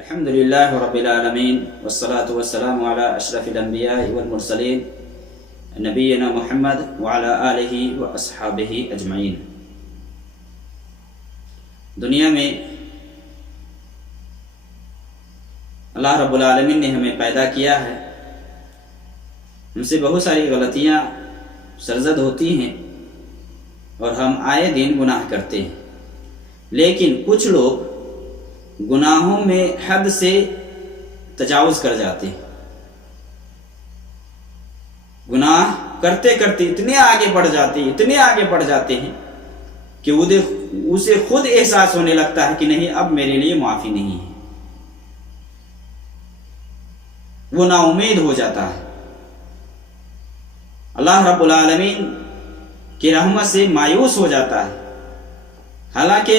الحمد لله رب العالمين والصلاة والسلام على أشرف الأنبياء والمرسلين نبينا محمد وعلى آله وأصحابه أجمعين۔ دنیا میں اللہ رب العالمین نے ہمیں پیدا کیا ہے، ہم سے بہت ساری غلطیاں سرزد ہوتی ہیں اور ہم آئے دن گناہ کرتے ہیں، لیکن کچھ لوگ گناہوں میں حد سے تجاوز کر جاتے ہیں، گناہ کرتے کرتے اتنے آگے بڑھ جاتے ہیں کہ اسے خود احساس ہونے لگتا ہے کہ نہیں، اب میرے لیے معافی نہیں ہے، وہ نا امید ہو جاتا ہے، اللہ رب العالمین کی رحمت سے مایوس ہو جاتا ہے۔ حالانکہ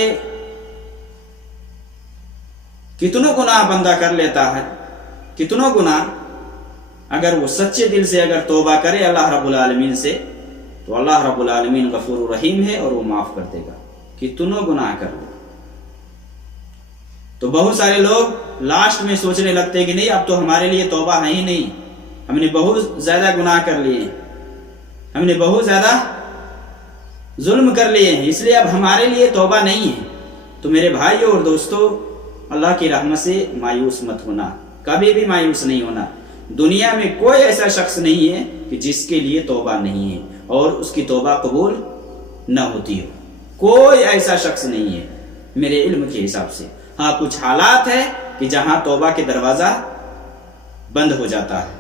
کتنوں گناہ بندہ کر لیتا ہے، کتنوں گناہ اگر وہ سچے دل سے اگر توبہ کرے اللہ رب العالمین سے تو اللہ رب العالمین غفور رحیم ہے اور وہ معاف کر دے گا، کتنوں گناہ کر لے۔ تو بہت سارے لوگ لاسٹ میں سوچنے لگتے ہیں کہ نہیں، اب تو ہمارے لیے توبہ ہے ہی نہیں، ہم نے بہت زیادہ گناہ کر لیے، ہم نے بہت زیادہ ظلم کر لیے ہیں، اس لیے اب ہمارے لیے توبہ نہیں ہے۔ تو میرے بھائیوں اور دوستوں، اللہ کی رحمت سے مایوس مت ہونا، کبھی بھی مایوس نہیں ہونا۔ دنیا میں کوئی ایسا شخص نہیں ہے کہ جس کے لیے توبہ نہیں ہے اور اس کی توبہ قبول نہ ہوتی ہو، کوئی ایسا شخص نہیں ہے میرے علم کے حساب سے۔ ہاں، کچھ حالات ہے کہ جہاں توبہ کے دروازہ بند ہو جاتا ہے،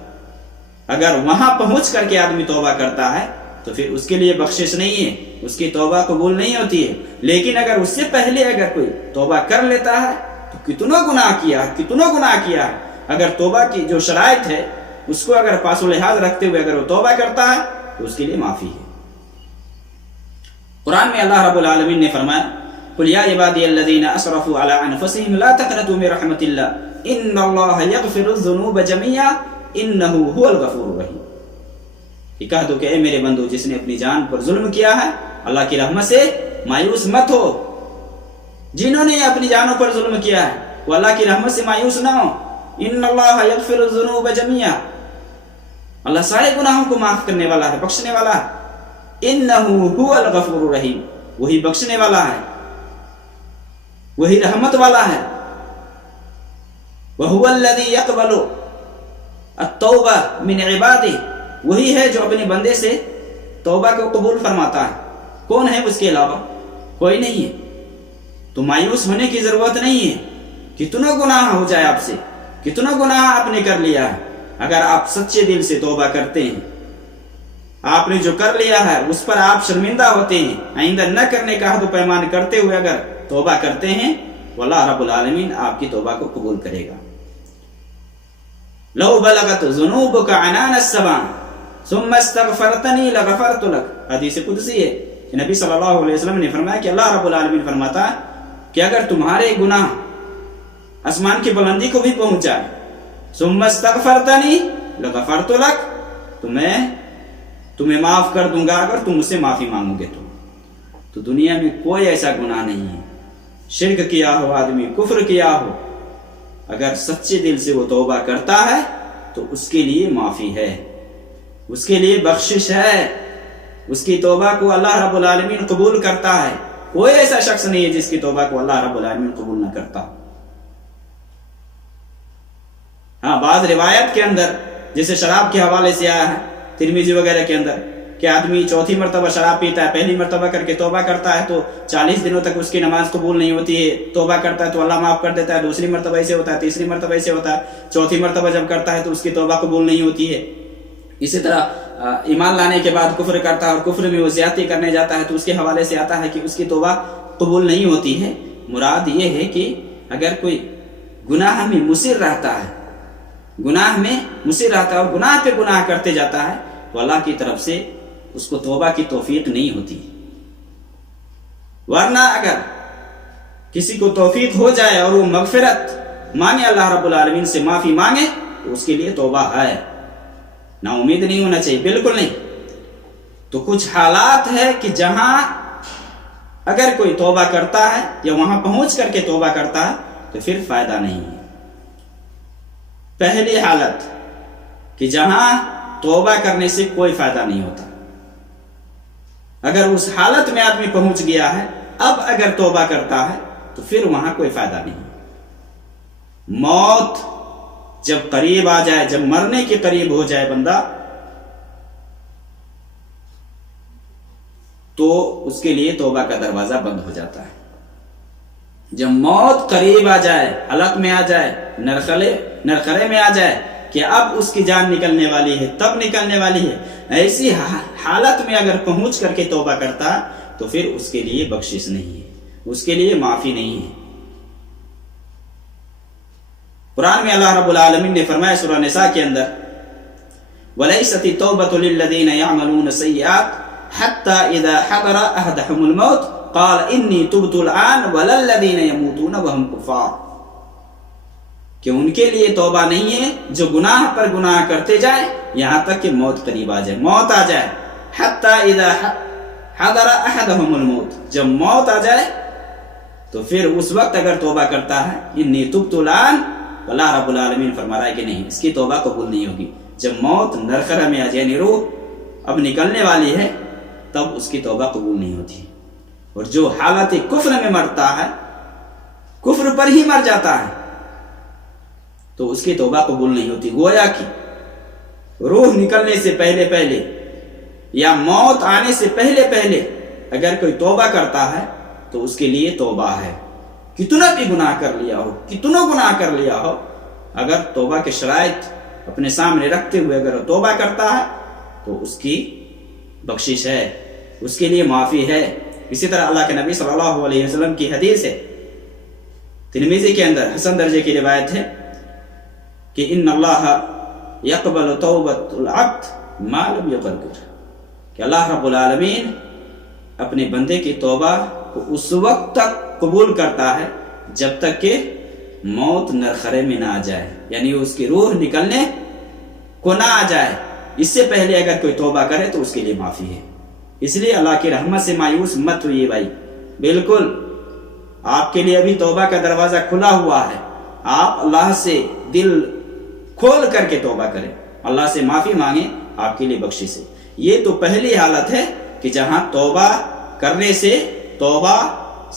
اگر وہاں پہنچ کر کے آدمی توبہ کرتا ہے تو پھر اس کے لیے بخشش نہیں ہے، اس کی توبہ قبول نہیں ہوتی ہے۔ لیکن اگر اس سے پہلے اگر کوئی توبہ کر لیتا ہے تو کتنا گناہ کیا ہے، اگر توبہ کی جو شرائط ہے اس کو اگر پاس و لحاظ رکھتے ہوئے اگر وہ توبہ کرتا ہے تو اس کے لیے معافی ہے۔ قرآن میں اللہ رب العالمین نے فرمایا، قُلْ يَا عِبَادِيَ الَّذِينَ أَسْرَفُوا عَلَىٰ أَنفُسِهِمْ لَا تَقْنَطُوا مِن رَحْمَةِ اللَّهِ إِنَّ اللَّهَ يَغْفِرُ الذُّنُوبَ جَمِيعًا إِنَّهُ هُوَ الْغَفُورُ الرَّحِيمُ۔ یہ کہہ دو کہ اے میرے بندو، جس نے اپنی جان پر ظلم کیا ہے اللہ کی رحمت سے مایوس مت ہو۔ جنہوں نے اپنی جانوں پر ظلم کیا ہے وہ اللہ کی رحمت سے مایوس نہ ہو۔ ان اللہ یغفر الذنوب جميعا، اللہ سارے گناہوں کو معاف کرنے والا ہے، بخشنے والا ہے۔ انہ هو الغفور الرحیم، وہی بخشنے والا ہے، وہی رحمت والا ہے۔ وهو الذی یقبل التوبہ من عبادہ، وہی ہے جو اپنے بندے سے توبہ کو قبول فرماتا ہے۔ کون ہے اس کے علاوہ؟ کوئی نہیں ہے۔ تو مایوس ہونے کی ضرورت نہیں ہے، کتنا گناہ ہو جائے آپ سے، کتنا گناہ آپ نے کر لیا ہے، اگر آپ سچے دل سے توبہ کرتے ہیں، آپ نے جو کر لیا ہے اس پر آپ شرمندہ ہوتے ہیں، آئندہ نہ کرنے کا عہد و پیمان کرتے ہوئے اگر توبہ کرتے ہیں تو اللہ رب العالمین آپ کی توبہ کو قبول کرے گا۔ لو بلغت ذنوبک عنان السماء ثم استغفرتنی لغفرت لک، حدیث قدسی ہے کہ نبی صلی اللہ علیہ وسلم نے فرمایا کہ اللہ رب العالمین فرماتا ہے کہ اگر تمہارے گناہ آسمان کی بلندی کو بھی پہنچ جائے، ثم استغفرتنی لغفرت لک، تو میں تمہیں معاف کر دوں گا اگر تم مجھ سے معافی مانگو گے تو دنیا میں کوئی ایسا گناہ نہیں ہے، شرک کیا ہو آدمی، کفر کیا ہو، اگر سچے دل سے وہ توبہ کرتا ہے تو اس کے لیے معافی ہے، اس کے لیے بخشش ہے، اس کی توبہ کو اللہ رب العالمین قبول کرتا ہے۔ کوئی ایسا شخص نہیں ہے جس کی توبہ کو اللہ رب العالمین قبول نہ کرتا۔ ہاں، بعض روایت کے اندر جیسے شراب کے حوالے سے آیا ہے ترمذی وغیرہ کے اندر کہ آدمی چوتھی مرتبہ شراب پیتا ہے، پہلی مرتبہ کر کے توبہ کرتا ہے تو 40 دنوں تک اس کی نماز قبول نہیں ہوتی ہے، توبہ کرتا ہے تو اللہ معاف کر دیتا ہے، دوسری مرتبہ ایسے ہوتا ہے، تیسری مرتبہ ایسے ہوتا ہے، چوتھی مرتبہ جب کرتا ہے تو اس کی توبہ قبول نہیں ہوتی ہے۔ اسی طرح ایمان لانے کے بعد کفر کرتا ہے اور کفر میں وہ زیادتی کرنے جاتا ہے تو اس کے حوالے سے آتا ہے کہ اس کی توبہ قبول نہیں ہوتی ہے۔ مراد یہ ہے کہ اگر کوئی گناہ میں مصر رہتا ہے، اور گناہ پہ گناہ کرتے جاتا ہے تو اللہ کی طرف سے اس کو توبہ کی توفیق نہیں ہوتی۔ ورنہ اگر کسی کو توفیق ہو جائے اور وہ مغفرت مانگے، اللہ رب العالمین سے معافی مانگے، تو اس کے لیے توبہ ہے، نا امید نہیں ہونا چاہیے، بالکل نہیں۔ تو کچھ حالات ہے کہ جہاں اگر کوئی توبہ کرتا ہے یا وہاں پہنچ کر کے توبہ کرتا ہے تو پھر فائدہ نہیں ہے، پہلی حالت کہ جہاں توبہ کرنے سے کوئی فائدہ نہیں ہوتا. اگر اس حالت میں آدمی پہنچ گیا ہے، اب اگر توبہ کرتا ہے تو پھر وہاں کوئی فائدہ نہیں. موت جب قریب آ جائے، جب مرنے کے قریب ہو جائے بندہ، تو اس کے لیے توبہ کا دروازہ بند ہو جاتا ہے. جب موت قریب آ جائے، حلق میں آ جائے، نرخرے میں آ جائے کہ اب اس کی جان نکلنے والی ہے، تب نکلنے والی ہے، ایسی حالت میں اگر پہنچ کر کے توبہ کرتا تو پھر اس کے لیے بخشش نہیں ہے، اس کے لیے معافی نہیں ہے. قرآن میں اللہ رب العالمین نے فرمایا سورہ نساء کے اندر، وَلَيْسَتِ التَّوْبَةُ لِلَّذِينَ يَعْمَلُونَ السَّيِّئَاتِ حَتَّى إِذَا حَضَرَ أَحَدَهُمُ الْمَوْتُ قَالَ إِنِّي تُبْتُ الْآنَ وَلَا الَّذِينَ يَمُوتُونَ وَهُمْ كُفَّارٌ، کہ ان کے لیے توبہ نہیں ہے جو گناہ پر گناہ کرتے جائیں یہاں تک کہ موت قریب آ جائے، موت آ جائے. حَتَّى إِذَا حَضَرَ أَحَدَهُمُ الْمَوْتُ، جب موت آ جائے تو پھر اس وقت اگر توبہ کرتا ہے، إِنِّي تُبْتُ الْآنَ، اللہ رب العالمین فرما رہا ہے کہ نہیں، اس کی توبہ قبول نہیں ہوگی. جب موت نرخرہ میں آ جائے، یعنی روح اب نکلنے والی ہے، تب اس کی توبہ قبول نہیں ہوتی. اور جو حالت کفر میں مرتا ہے، کفر پر ہی مر جاتا ہے، تو اس کی توبہ قبول نہیں ہوتی. گویا کہ روح نکلنے سے پہلے پہلے یا موت آنے سے پہلے پہلے اگر کوئی توبہ کرتا ہے تو اس کے لیے توبہ ہے. کتنا بھی گناہ کر لیا ہو، کتنا گناہ کر لیا ہو، اگر توبہ کے شرائط اپنے سامنے رکھتے ہوئے اگر توبہ کرتا ہے تو اس کی بخشش ہے، اس کے لیے معافی ہے. اسی طرح اللہ کے نبی صلی اللہ علیہ وسلم کی حدیث ہے، ترمذی کے اندر حسن درجے کی روایت ہے کہ ان اللہ یقبل توبۃ العبد ما لم یغرغر، کہ اللہ رب العالمین اپنے بندے کی توبہ کو اس وقت تک قبول کرتا ہے جب تک کہ موت نرخرے میں نہ آ جائے، یعنی اس کی روح نکلنے کو نہ آ جائے. اس سے پہلے اگر کوئی توبہ کرے تو اس کے لیے معافی ہے. اس لیے اللہ کی رحمت سے مایوس مت ہوئیے بھائی، بالکل آپ کے لیے ابھی توبہ کا دروازہ کھلا ہوا ہے. آپ اللہ سے دل کھول کر کے توبہ کریں، اللہ سے معافی مانگیں، آپ کے لیے بخشش ہے. یہ تو پہلی حالت ہے کہ جہاں توبہ کرنے سے توبہ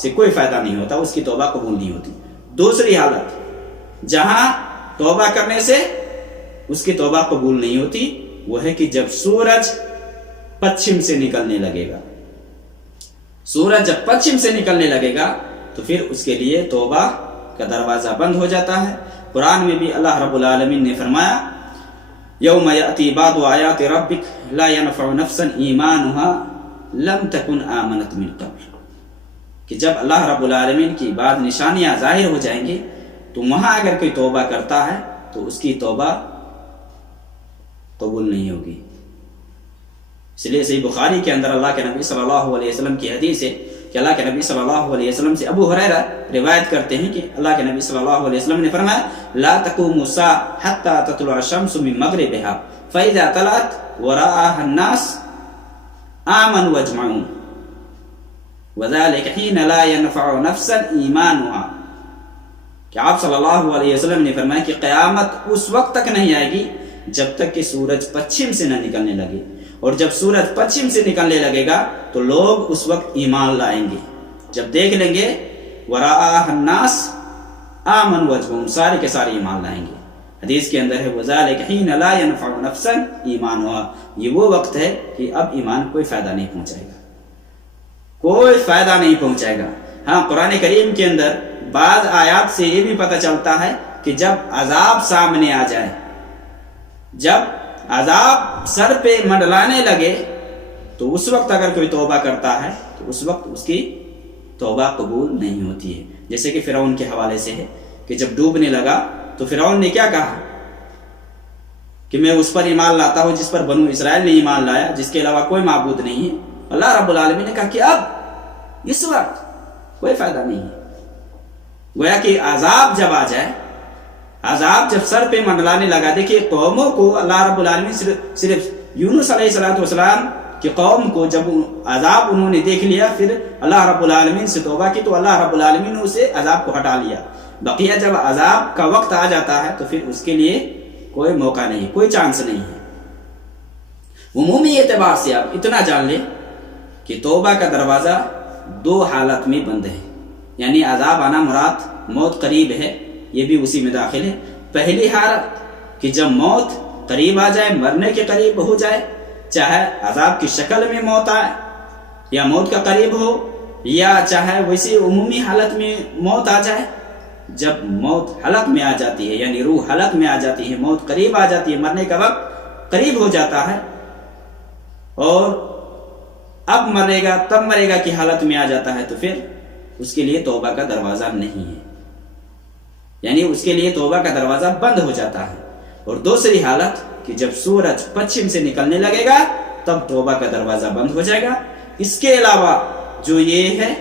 سے کوئی فائدہ نہیں ہوتا، اس کی توبہ قبول نہیں ہوتی. دوسری حالت جہاں توبہ کرنے سے اس کی توبہ قبول نہیں ہوتی، وہ ہے کہ جب سورج پچھم سے نکلنے لگے گا. سورج جب پچھم سے نکلنے لگے گا تو پھر اس کے لیے توبہ کا دروازہ بند ہو جاتا ہے. قرآن میں بھی اللہ رب العالمین نے فرمایا، یوم یأتی بعض آیات ربک لا ینفع نفسا ایمانها لم تکن آمنت من قبل، کہ جب اللہ رب العالمین کی بعض نشانیاں ظاہر ہو جائیں گی تو وہاں اگر کوئی توبہ کرتا ہے تو اس کی توبہ قبول نہیں ہوگی. اس لیے صحیح بخاری کے اندر اللہ کے نبی صلی اللہ علیہ وسلم کی حدیث ہے کہ اللہ کے نبی صلی اللہ علیہ وسلم سے ابو ہریرہ روایت کرتے ہیں کہ اللہ کے نبی صلی اللہ علیہ وسلم نے فرمایا، لا تقوم الساعة حتى تطلع الشمس من مغربها فإذا طلعت ورآها الناس آمنوا واجمعوا وذلك حين لا ينفع نفسا ایمانها، کہ آپ صلی اللہ علیہ وسلم نے فرمایا کہ قیامت اس وقت تک نہیں آئے گی جب تک کہ سورج پچھم سے نہ نکلنے لگے، اور جب سورج پچھم سے نکلنے لگے گا تو لوگ اس وقت ایمان لائیں گے. جب دیکھ لیں گے وراء الناس آمن وجہم، سارے کے سارے ایمان لائیں گے. حدیث کے اندر ہے وذالک حین لا ینفع نفسا ایمانها، یہ وہ وقت ہے کہ اب ایمان کوئی فائدہ نہیں پہنچائے گا، کوئی فائدہ نہیں پہنچائے گا. ہاں قرآن کریم کے اندر بعض آیات سے یہ بھی پتہ چلتا ہے کہ جب عذاب سامنے آ جائے، جب عذاب سر پہ منڈلانے لگے تو اس وقت اگر کوئی توبہ کرتا ہے تو اس وقت اس کی توبہ قبول نہیں ہوتی ہے. جیسے کہ فرعون کے حوالے سے ہے کہ جب ڈوبنے لگا تو فرعون نے کیا کہا کہ میں اس پر ایمان لاتا ہوں جس پر بنو اسرائیل نے ایمان لایا، جس کے علاوہ کوئی معبود نہیں ہے. اللہ رب العالمین نے کہا کہ اب اس وقت کوئی فائدہ نہیں ہے. گویا کہ عذاب جب آ جائے، عذاب جب سر پہ منڈلانے لگا، دیکھیے قوموں کو اللہ رب العالمین صرف یونس علیہ السلام کی قوم کو جب عذاب انہوں نے دیکھ لیا، پھر اللہ رب العالمین سے توبہ کی تو اللہ رب العالمین نے اسے عذاب کو ہٹا لیا. بقیہ جب عذاب کا وقت آ جاتا ہے تو پھر اس کے لیے کوئی موقع نہیں, کوئی چانس نہیں ہے. عمومی اعتبار سے آپ اتنا جان لیں کہ توبہ کا دروازہ 2 حالت میں بند ہے. یعنی عذاب آنا مراد موت قریب ہے, یہ بھی اسی میں داخل ہے. پہلی حالت کہ جب موت قریب آ جائے, مرنے کے قریب ہو جائے, چاہے عذاب کی شکل میں موت آئے یا موت کا قریب ہو, یا چاہے ویسی عمومی حالت میں موت آ جائے. جب موت حلق میں آ جاتی ہے, یعنی روح حلق میں آ جاتی ہے, موت قریب آ جاتی ہے, مرنے کا وقت قریب ہو جاتا ہے, اور اب مرے گا تب مرے گا کی حالت میں آ جاتا ہے, تو پھر اس کے لیے توبہ کا دروازہ نہیں ہے. یعنی اس کے لیے توبہ کا دروازہ بند ہو جاتا ہے. اور دوسری حالت کہ جب سورج پچھم سے نکلنے لگے گا تب توبہ کا دروازہ بند ہو جائے گا. اس کے علاوہ جو یہ ہے,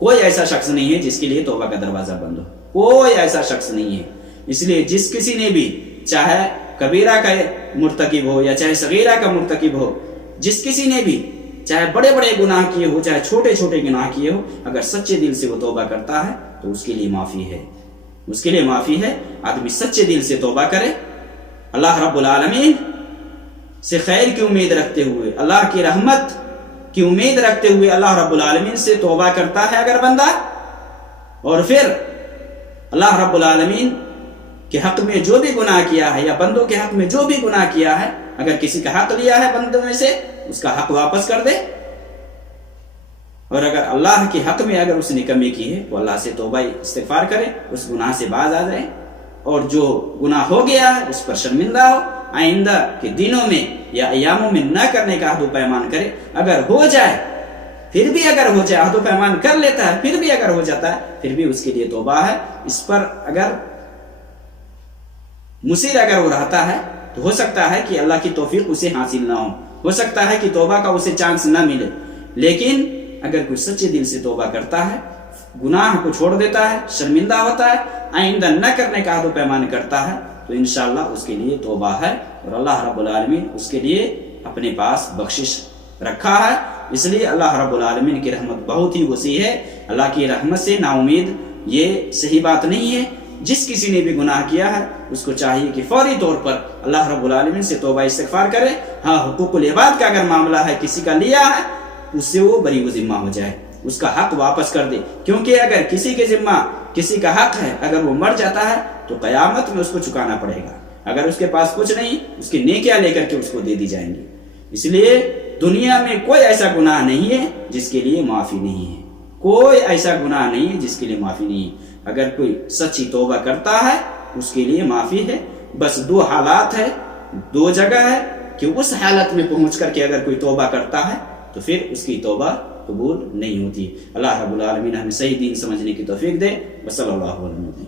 کوئی ایسا شخص نہیں ہے جس کے لیے توبہ کا دروازہ بند ہو, کوئی ایسا شخص نہیں ہے. اس لیے جس کسی نے بھی, چاہے کبیرہ کا مرتکب ہو یا چاہے صغیرہ کا مرتکب ہو, جس کسی نے بھی چاہے بڑے بڑے گناہ کیے ہو چاہے چھوٹے چھوٹے گناہ کیے ہو, اگر سچے دل سے وہ توبہ کرتا ہے تو اس کے لیے معافی ہے, اس کے لیے معافی ہے. آدمی سچے دل سے توبہ کرے, اللہ رب العالمین سے خیر کی امید رکھتے ہوئے, اللہ کی رحمت کی امید رکھتے ہوئے اللہ رب العالمین سے توبہ کرتا ہے اگر بندہ, اور پھر اللہ رب العالمین کے حق میں جو بھی گناہ کیا ہے یا بندوں کے حق میں جو بھی گناہ کیا ہے, اگر کسی کا حق لیا ہے بندوں میں سے, اس کا حق واپس کر دے. اور اگر اللہ کے حق میں اگر اس نے کمی کی ہے تو اللہ سے توبہ استغفار کرے, اس گناہ سے باز آ جائے, اور جو گناہ ہو گیا ہے اس پر شرمندہ ہو, آئندہ کے دنوں میں یا ایاموں میں نہ کرنے کا عہد و پیمان کرے. اگر ہو جائے, پھر بھی اگر ہو جائے, عہد و پیمان کر لیتا ہے, پھر بھی اگر ہو جاتا ہے, پھر بھی اس کے لیے توبہ ہے. اس پر اگر مصر اگر وہ رہتا ہے تو ہو سکتا ہے کہ اللہ کی توفیق اسے حاصل نہ ہو سکتا ہے کہ توبہ کا اسے چانس نہ ملے. لیکن اگر کوئی سچے دل سے توبہ کرتا ہے, گناہ کو چھوڑ دیتا ہے, شرمندہ ہوتا ہے, آئندہ نہ کرنے کا عہد و پیمان کرتا ہے, تو انشاءاللہ اس کے لیے توبہ ہے, اور اللہ رب العالمین اس کے لیے اپنے پاس بخشش رکھا ہے. اس لیے اللہ رب العالمین کی رحمت بہت ہی وسیع ہے. اللہ کی رحمت سے نا امید یہ صحیح بات نہیں ہے. جس کسی نے بھی گناہ کیا ہے اس کو چاہیے کہ فوری طور پر اللہ رب العالمین سے توبہ استغفار کرے. ہاں, حقوق العباد کا اگر معاملہ ہے, کسی کا لیا ہے, اس سے وہ بری و ذمہ ہو جائے, اس کا حق واپس کر دے. کیونکہ اگر کسی کے ذمہ کسی کا حق ہے, اگر وہ مر جاتا ہے تو قیامت میں اس کو چکانا پڑے گا. اگر اس کے پاس کچھ نہیں, اس کی نیکیاں لے کر کے اس کو دے دی جائیں گی. اس لیے دنیا میں کوئی ایسا گناہ نہیں ہے جس کے لیے معافی نہیں ہے, کوئی ایسا گناہ نہیں ہے جس کے لیے معافی نہیں ہے. اگر کوئی سچی توبہ کرتا ہے اس کے لیے معافی ہے. بس 2 حالات ہے, 2 جگہ ہے کہ اس حالت میں پہنچ کر کے اگر کوئی توبہ کرتا ہے تو پھر اس کی توبہ قبول نہیں ہوتی. اللہ رب العالمین ہمیں صحیح دین سمجھنے کی توفیق دے. وصلی اللہ علیہ وسلم.